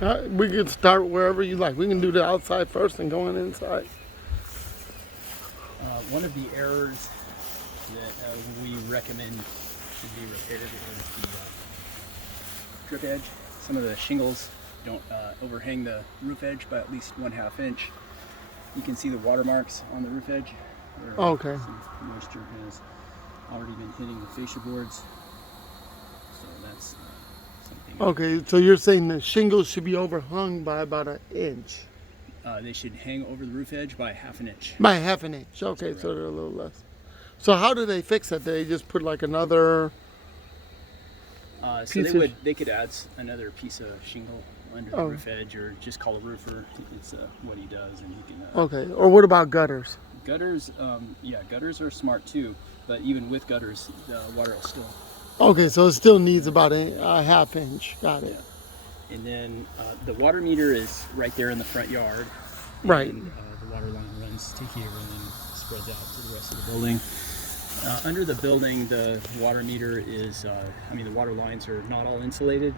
We can start wherever you like. We can do the outside first and go on inside. One of the errors that we recommend should be repaired is the drip edge. Some of the shingles don't overhang the roof edge by at least 1/2 inch. You can see the watermarks on the roof edge. Okay. Some moisture has already been hitting the fascia boards. So that's something. Okay, so you're saying the shingles should be overhung by about 1 inch? They should hang over the roof edge by 1/2 inch. By 1/2 inch. Okay, so they're a little less. So how do they fix it? They just put like another So they could add another piece of shingle under the roof edge, or just call a roofer. It's what he does, and he can. Okay. Or what about gutters? Gutters, gutters are smart too. But even with gutters, the water will still. Okay, so it still needs about a 1/2 inch. Got it. Yeah. And then the water meter is right there in the front yard. Right. And, the water line runs to here and then spreads out to the rest of the building. Under the building, the water meter is, the water lines are not all insulated.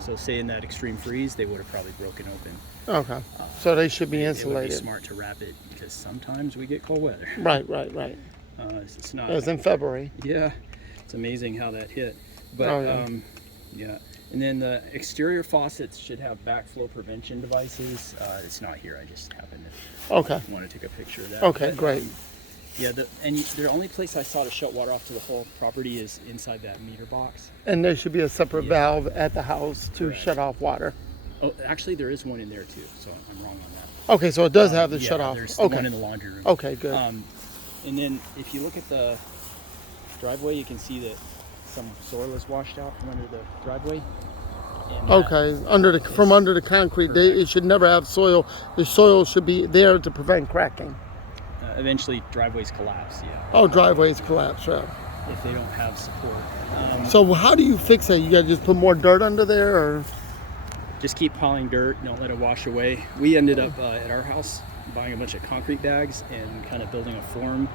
So say in that extreme freeze, they would have probably broken open. Okay. So they should be insulated. It would be smart to wrap it because sometimes we get cold weather. Right. It's not. It was in February. Yeah. It's amazing how that hit. But, yeah. And then the exterior faucets should have backflow prevention devices. It's not here. I just happened to want to take a picture of that. Okay, but, great. The only place I saw to shut water off to the whole property is inside that meter box. And there should be a separate valve at the house to shut off water. Oh, actually, there is one in there too, so I'm wrong on that. Okay, so it does have the shut off. There's one in the laundry room. Okay, good. And then if you look at the driveway, you can see that some soil is washed out from under the driveway. And, from under the concrete, it should never have soil. The soil should be there to prevent cracking. Eventually, driveways collapse. Yeah. Oh, driveways collapse, right? If they don't have support. So how do you fix that? You gotta just put more dirt under there, or just keep piling dirt. Don't let it wash away. We ended up at our house buying a bunch of concrete bags and kind of building a form,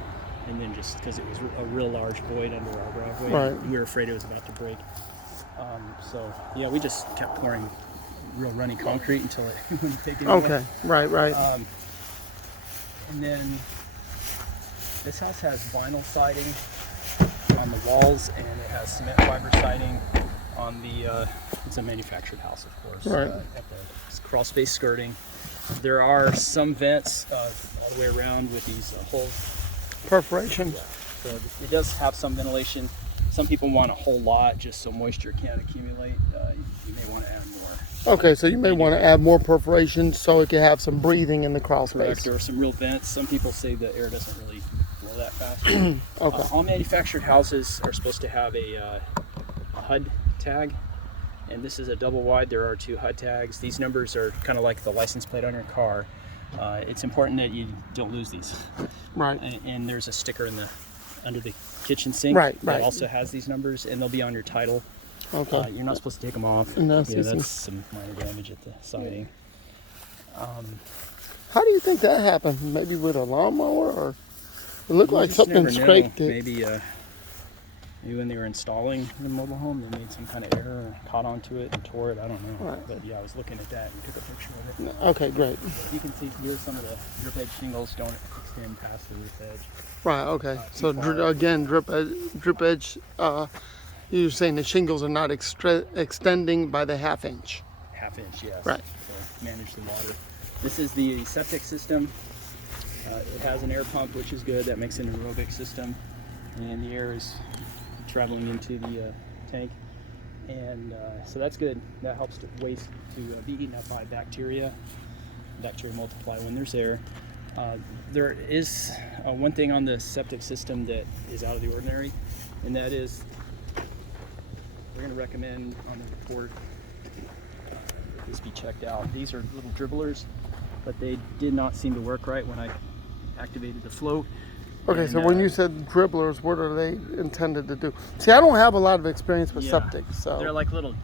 and then just because it was a real large void under our driveway, we were afraid it was about to break. We just kept pouring real runny concrete until it wouldn't take it away. Okay, right. And then this house has vinyl siding on the walls, and it has cement fiber siding on the. It's a manufactured house, of course. Right. At the crawl space skirting, there are some vents all the way around with these holes. Perforation. Yeah. So it does have some ventilation. Some people want a whole lot just so moisture can't accumulate. You may want to add more. Okay, so you may want to add more perforation so it can have some breathing in the crawl space. There are some real vents. Some people say the air doesn't really flow that fast. Okay. All manufactured houses are supposed to have a HUD tag, and this is a double wide. There are 2 HUD tags. These numbers are kind of like the license plate on your car. It's important that you don't lose these. Right. And there's a sticker under the kitchen sink that also has these numbers, and they'll be on your title. Okay. You're not supposed to take them off. No, that's some minor damage at the siding. How do you think that happened? Maybe with a lawnmower, or it looked like something scraped it? Maybe when they were installing the mobile home, they made some kind of error and caught onto it and tore it. I don't know. Right. But I was looking at that and took a picture of it. Okay, great. You can see here some of the drip edge shingles don't extend past the roof edge. Right. Okay. So again, drip edge. You're saying the shingles are not extending by the 1/2 inch. 1/2 inch, yes. Right. So manage the water. This is the septic system. It has an air pump, which is good. That makes it an aerobic system, and the air is traveling into the tank, and so that's good. That helps the waste to be eaten up by bacteria. Bacteria multiply when there's air. There is one thing on the septic system that is out of the ordinary, and that is we're going to recommend on the report that this be checked out. These are little dribblers, but they did not seem to work right when I activated the float. Okay, so when you said dribblers, what are they intended to do? See, I don't have a lot of experience with septic, so they're like little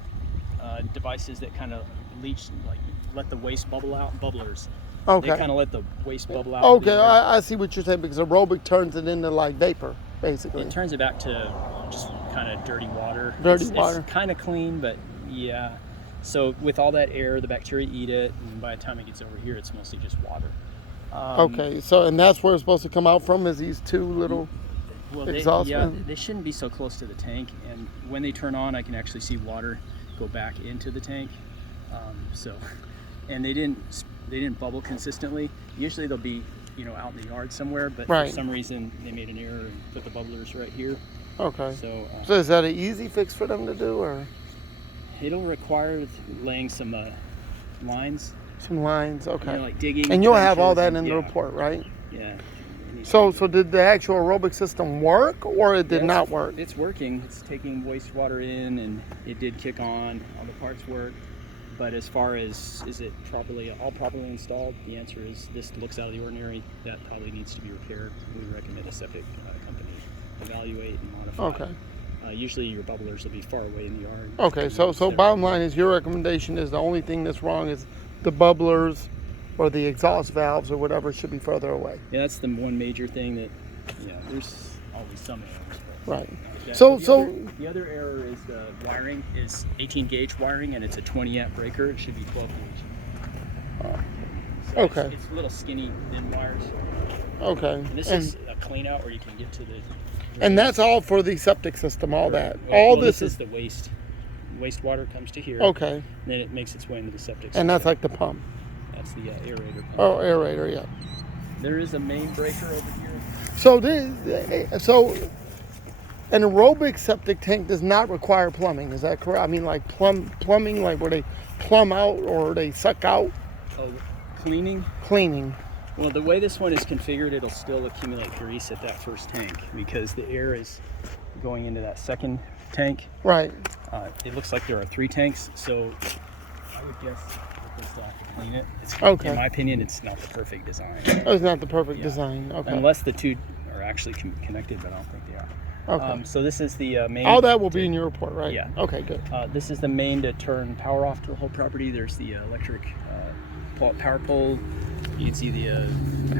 devices that kind of leach, like let the waste bubble out. Bubblers. Okay. They kind of let the waste bubble out. Okay, I see what you're saying, because aerobic turns it into like vapor, basically. It turns it back to just kind of dirty water. Dirty water. It's kind of clean, but yeah. So with all that air, the bacteria eat it, and by the time it gets over here, it's mostly just water. Okay, so and that's where it's supposed to come out from, is these two little Well, exhaust yeah, vents? they shouldn't be so close to the tank, and when they turn on, I can actually see water go back into the tank. And they didn't bubble consistently. Usually they'll be, out in the yard somewhere, but Right. for some reason they made an error and put the bubblers right here. Okay. So Is that an easy fix for them to do, or it'll require laying some lines, some lines? Okay. like digging. And you'll have all trenches that in the yeah, report, right? Yeah. So did the actual aerobic system work, or it did not work? It's working. It's taking wastewater in, and it did kick on. All the parts work. But as far as is it all properly installed, the answer is this looks out of the ordinary. That probably needs to be repaired. We recommend a septic company evaluate and modify. Okay. Usually your bubblers will be far away in the yard. Okay. So bottom line is your recommendation is the only thing that's wrong is the bubblers or the exhaust valves or whatever should be further away. Yeah, that's the one major thing that, there's always some errors. Right. Yeah, So the other error is the wiring is 18 gauge wiring, and it's a 20 amp breaker. It should be 12 gauge. So okay. It's little skinny thin wires. Okay. And this is a clean out where you can get to the. And that's all for the septic system, all that. Well, this is the waste. Wastewater comes to here. Okay. Then it makes its way into the septic system. And that's like the pump. That's the aerator pump. Oh, aerator, yeah. There is a main breaker over here. So an aerobic septic tank does not require plumbing, is that correct? I mean, like plumbing, like where they plumb out or they suck out? Oh, cleaning? Cleaning. Well, the way this one is configured, it'll still accumulate grease at that first tank because the air is going into that second tank. Right. It looks like there are 3 tanks, so I would guess that this will have to clean it. Okay. In my opinion, it's not the perfect design. That was not the perfect design. Okay. Unless the two are actually connected, but I don't think they are. Okay. So this is the main. All that will be in your report, right? Yeah. Okay, good. This is the main to turn power off to the whole property. There's the electric power pole. You can see the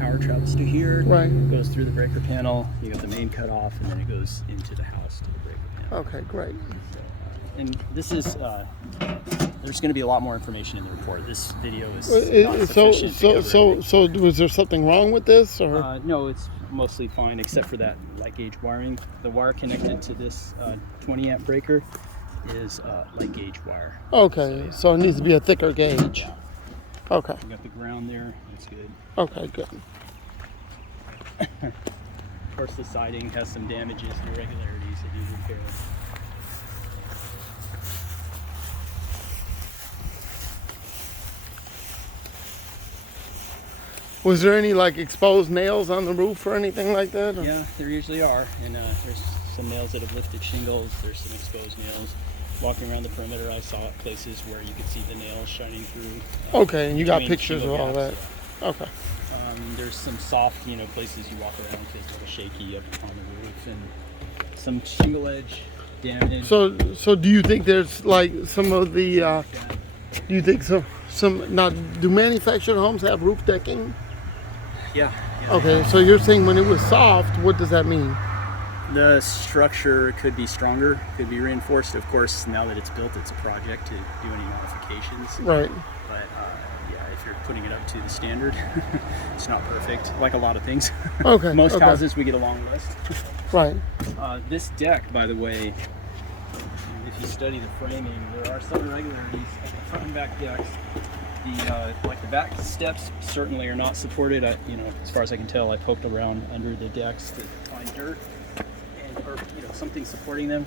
power travels to here. Right. Goes through the breaker panel. You got the main cut off, and then it goes into the house to the breaker panel. Okay, great. And this is. There's going to be a lot more information in the report. This video is not So sufficient to cover was there something wrong with this, or? no, it's mostly fine except for that light gauge wiring. The wire connected to this 20 amp breaker is light gauge wire. Okay, so it needs to be a thicker gauge. Yeah. Okay. We got the ground there. That's good. Okay, good. Of course, the siding has some damages and irregularities that need repair. Was there any like exposed nails on the roof or anything like that? Or? Yeah, there usually are, and there's some nails that have lifted shingles. There's some exposed nails. Walking around the perimeter, I saw places where you could see the nails shining through. Okay, and you got between pictures of shingle all gaps, that. Okay. There's some soft, places you walk around because it's a little shaky up on the roof, and some shingle edge damage. So do you think there's like some of the? Do you think some? Now, do manufactured homes have roof decking? Yeah. Okay, so you're saying when it was soft, what does that mean? The structure could be stronger, could be reinforced. Of course, now that it's built, it's a project to do any modifications. Right. But if you're putting it up to the standard, it's not perfect, like a lot of things. Okay. Most okay. houses, we get a long list. Right. This deck, by the way, if you study the framing, there are some irregularities at the front and back decks. The back steps certainly are not supported. As far as I can tell, I poked around under the decks to find dirt or something supporting them.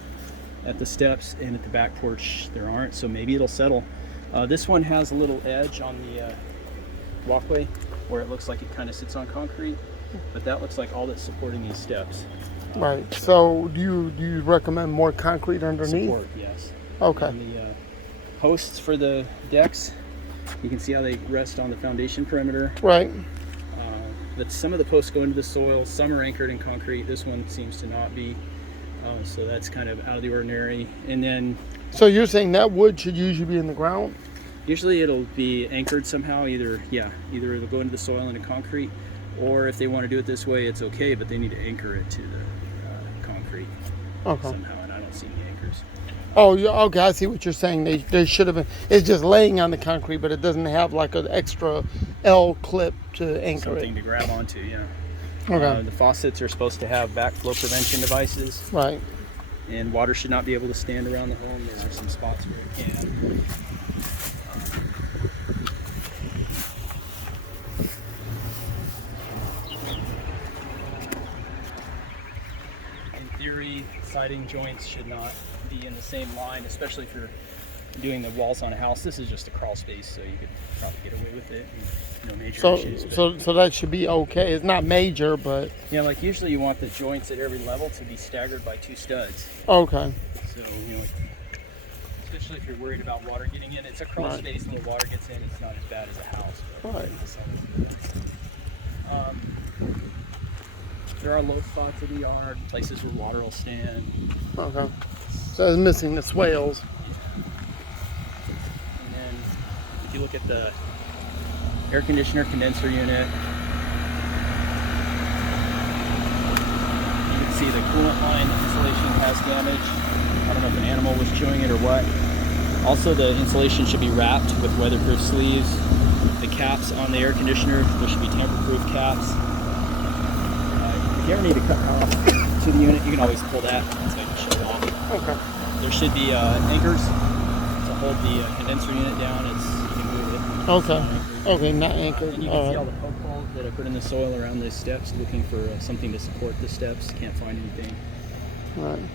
At the steps and at the back porch, there aren't. So maybe it'll settle. This one has a little edge on the walkway where it looks like it kind of sits on concrete, but that looks like all that's supporting these steps. Right. So do you recommend more concrete underneath? Support, yes. Okay. And the posts for the decks, you can see how they rest on the foundation perimeter. Right. But some of the posts go into the soil. Some are anchored in concrete. This one seems to not be. So that's kind of out of the ordinary. And then. So you're saying that wood should usually be in the ground? Usually it'll be anchored somehow. Either it'll go into the soil into concrete, or if they want to do it this way, it's okay. But they need to anchor it to the concrete somehow, and I don't see any anchors. Oh, yeah, okay, I see what you're saying. They should have been. It's just laying on the concrete, but it doesn't have like an extra L clip to anchor Something it. to grab onto, yeah. Okay. The faucets are supposed to have backflow prevention devices, Right. and water should not be able to stand around the home. There are some spots where it can. In theory, siding joints should not be in the same line, especially if you're doing the walls on a house. This is just a crawl space, so you could probably get away with it. No major So, issues. so that should be okay. It's not major, but Yeah, like usually you want the joints at every level to be staggered by 2 studs. okay. So, especially if you're worried about water getting in. It's a crawl Right. space, and the water gets in. It's not as bad as a house. But, Right. there are low spots in the yard, places where water will stand. Okay. So it's missing the swales. And then if you look at the air conditioner condenser unit, you can see the coolant line insulation has damage. I don't know if an animal was chewing it or what. Also, the insulation should be wrapped with weatherproof sleeves. The caps on the air conditioner, there should be tamper-proof caps. If you ever need to cut off to the unit, you can always pull that so you can shut it off. Okay. There should be anchors to hold the condenser unit down as you move it. Okay. Okay, not anchored. And you can see all the poke holes that I put in the soil around the steps, looking for something to support the steps. Can't find anything. Right. And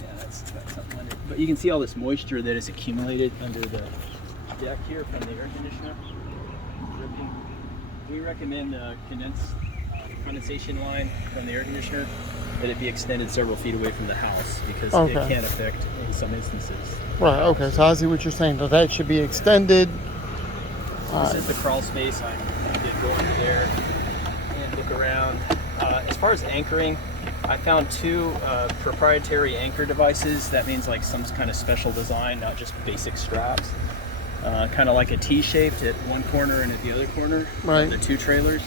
yeah, that's something under. But you can see all this moisture that is accumulated under the deck here from the air conditioner dripping. We recommend the condensation line from the air conditioner that it be extended several feet away from the house because it can affect in some instances. Right. Okay. So I see what you're saying. So that should be extended. This is the crawl space. I did go under there and look around. As far as anchoring, I found 2 proprietary anchor devices. That means like some kind of special design, not just basic straps. Kind of like a T-shaped at one corner and at the other corner. Right. The 2 trailers.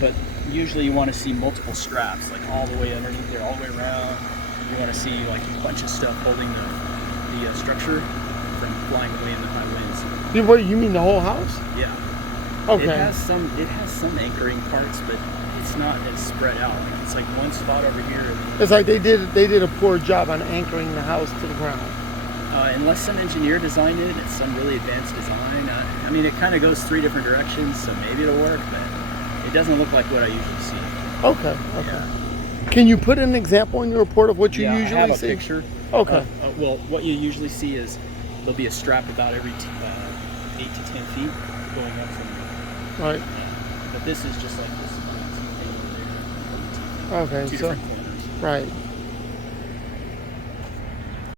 But usually you want to see multiple straps, like all the way underneath there, all the way around. You want to see like a bunch of stuff holding the structure from flying away in the high winds. What, you mean the whole house? Yeah. Okay. It has some anchoring parts, but it's not as spread out. Like it's like one spot over here. It's like they did a poor job on anchoring the house to the ground. Unless some engineer designed it, it's some really advanced design. I mean, it kind of goes 3 different directions, so maybe it'll work, but it doesn't look like what I usually see. Okay. Okay. Yeah. Can you put an example in your report of what you usually I have see? a picture. Okay. Well, what you usually see is there'll be a strap about every 8 to 10 feet going up from. Right. But this is just like this. Okay. Two So. different corners. Right.